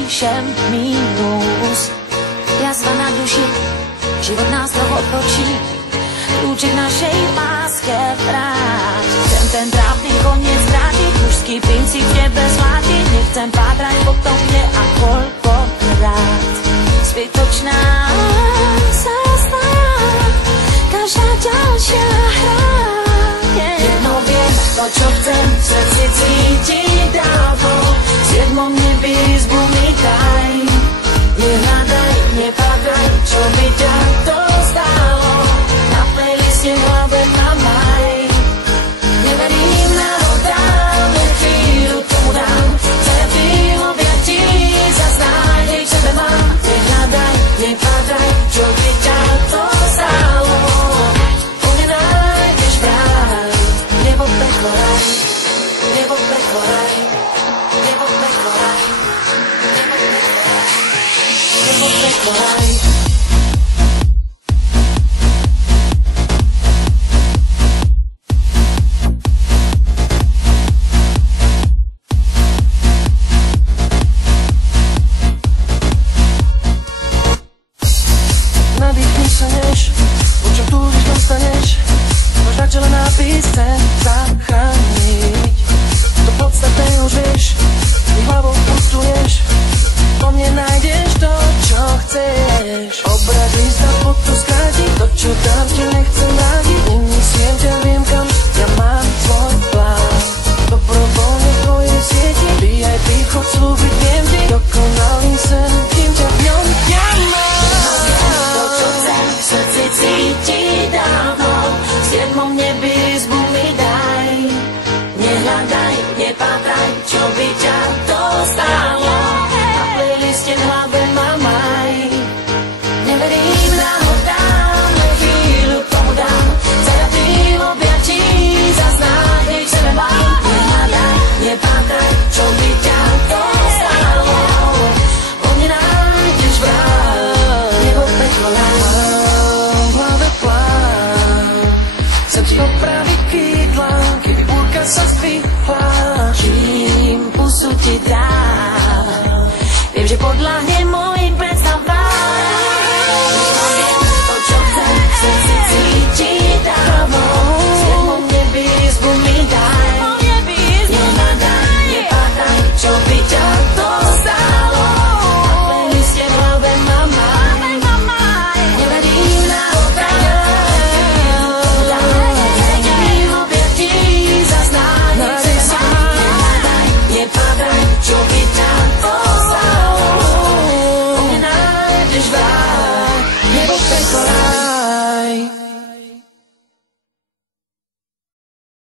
píšem mínus. Jazva na duši, život nás trochu otočí, kľúčik našej láske vráť. Chcem ten trápny koniec vrátiť, mužský princíp v tebe zlátiť. Nechcem pátrať po tom, kde a koľkokrát. Zbytočná sa zdá každá ďalšia hra. Jedno viem, to čo chcem, v srdci cítiť dávno. V siedmom nebi izbu mi daj. Nehľadaj, nepadaj, čo by ťa to stálo. Na playliste v hlave mám maj. Neverím na ho dám, len chvíľu tomu dám. Celý v objatí zas nádej v sebe mám. Nehľadaj, nepadaj, čo by ťa to stálo. On nenájdeš vrát, nebo prekonaj, nebo prekonaj, nebo prekonaj, nebo prekonaj. Nadýchni sa než, po čom túžiš dostaneš. Máš na čele nápis, chcem zachrániť. To podstatné už vieš, ty hlavou pustuješ. Po mne nájdeš to, čo chceš. Obrať list a potom skrátiť. To, čo dám, ti nechcem vrátiť. Nemusím ťa, viem kam, ja mám tvoj plán. Dobrovoľne v tvojej sieti, VIP vchod slúbiť viem ti. Dokonalý sen, kým ťa v ňom ja mám. To, čo chcem, v srdci cítiť dávno. V siedmom nebi izbu mi daj. Nehľadaj, nepátraj, čo by ťa to stálo. Na playliste v hlave mám maj. Neverím na ho dám, len chvíľu tomu dám. Zajatý v objatí, zas nádej v sebe mám. Nehľadaj, nepátraj, čo by ťa to stálo. Po mne nájdeš vrát, nebo prekonaj. Mám v hlave plán, chcem ti opraviť kýdla, keby búrka sa zdvihla. Kým pusu ti dám, viem, že podľa